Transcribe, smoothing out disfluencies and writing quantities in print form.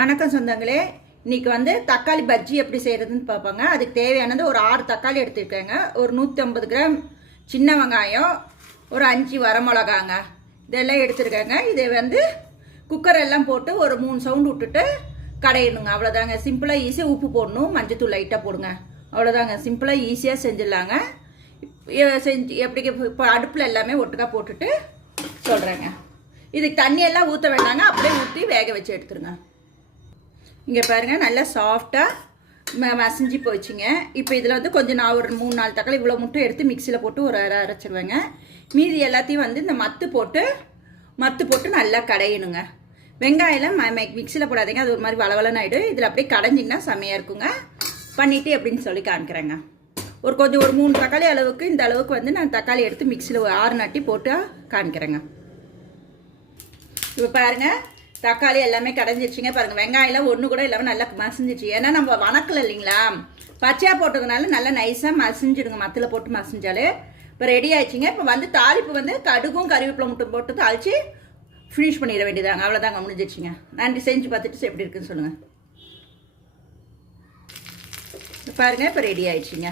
வணக்கம் சொந்தங்களே. இன்னைக்கு வந்து தக்காளி பஜ்ஜி எப்படி செய்யறதுன்னு பார்ப்பாங்க. அதுக்கு தேவையானது ஒரு 6 தக்காளி எடுத்துருக்கேங்க, ஒரு 150 கிராம் சின்ன வெங்காயம், ஒரு 5 வரமிளகாங்க, இதெல்லாம் எடுத்துருக்கேங்க. இதை வந்து குக்கர் எல்லாம் போட்டு ஒரு 3 சவுண்ட் விட்டுட்டு கடையணுங்க. அவ்வளோதாங்க, சிம்பிளாக ஈஸியாக. உப்பு போடணும், மஞ்சத்தூள் லைட்டாக போடுங்க, அவ்வளோதாங்க. சிம்பிளாக ஈஸியாக செஞ்சிடலாங்க. செஞ்சு எப்படி இப்போ அடுப்பில் எல்லாமே ஒட்டுக்கா போட்டுட்டு சொல்கிறேங்க. இதுக்கு தண்ணியெல்லாம் ஊற்ற வேண்டாங்க, அப்படியே ஊற்றி வேக வச்சு எடுத்துருங்க. இங்கே பாருங்கள், நல்லா சாஃப்டாக மசிஞ்சு போச்சுங்க. இப்போ இதில் வந்து கொஞ்சம் நான் ஒரு 3-4 தக்காளி இவ்வளோ மட்டும் எடுத்து மிக்சியில் போட்டு ஒரு அரைச்சிருவேங்க. மீதி எல்லாத்தையும் வந்து இந்த மத்து போட்டு நல்லா கடையணுங்க. வெங்காயம் மிக்சியில் போடாதீங்க, அது ஒரு மாதிரி வளவலன்னு ஆகிடும். இதில் அப்படியே கடைஞ்சிங்கன்னா செம்மையாக இருக்குங்க. பண்ணிவிட்டு எப்படின்னு சொல்லி காமிக்கிறேங்க. ஒரு 3 தக்காளி அளவுக்கு, இந்த அளவுக்கு வந்து நான் தக்காளி எடுத்து மிக்சியில் 6 நட்டி போட்டு காமிக்கிறேங்க. இப்போ பாருங்கள், தக்காளி எல்லாமே கடைஞ்சிருச்சுங்க. பாருங்கள், வெங்காயம்லாம் ஒன்று கூட இல்லாமல் நல்லா மசிஞ்சிச்சு. ஏன்னா நம்ம வணக்கல இல்லைங்களா, பச்சையாக போட்டதுனால நல்லா நைஸாக மசிஞ்சிடுங்க. மத்தில் போட்டு மசிஞ்சாலே இப்போ ரெடி ஆயிடுச்சுங்க. இப்போ வந்து தாளிப்பு வந்து கடுகும் கறிவேப்பிலை மட்டும் போட்டு தாளித்து ஃபினிஷ் பண்ணிட வேண்டியதாங்க. அவ்வளோதாங்க, முடிஞ்சிடுச்சுங்க. நன்றி. செஞ்சு பார்த்துட்டு எப்படி இருக்குன்னு சொல்லுங்கள். பாருங்கள், இப்போ ரெடி ஆயிடுச்சுங்க.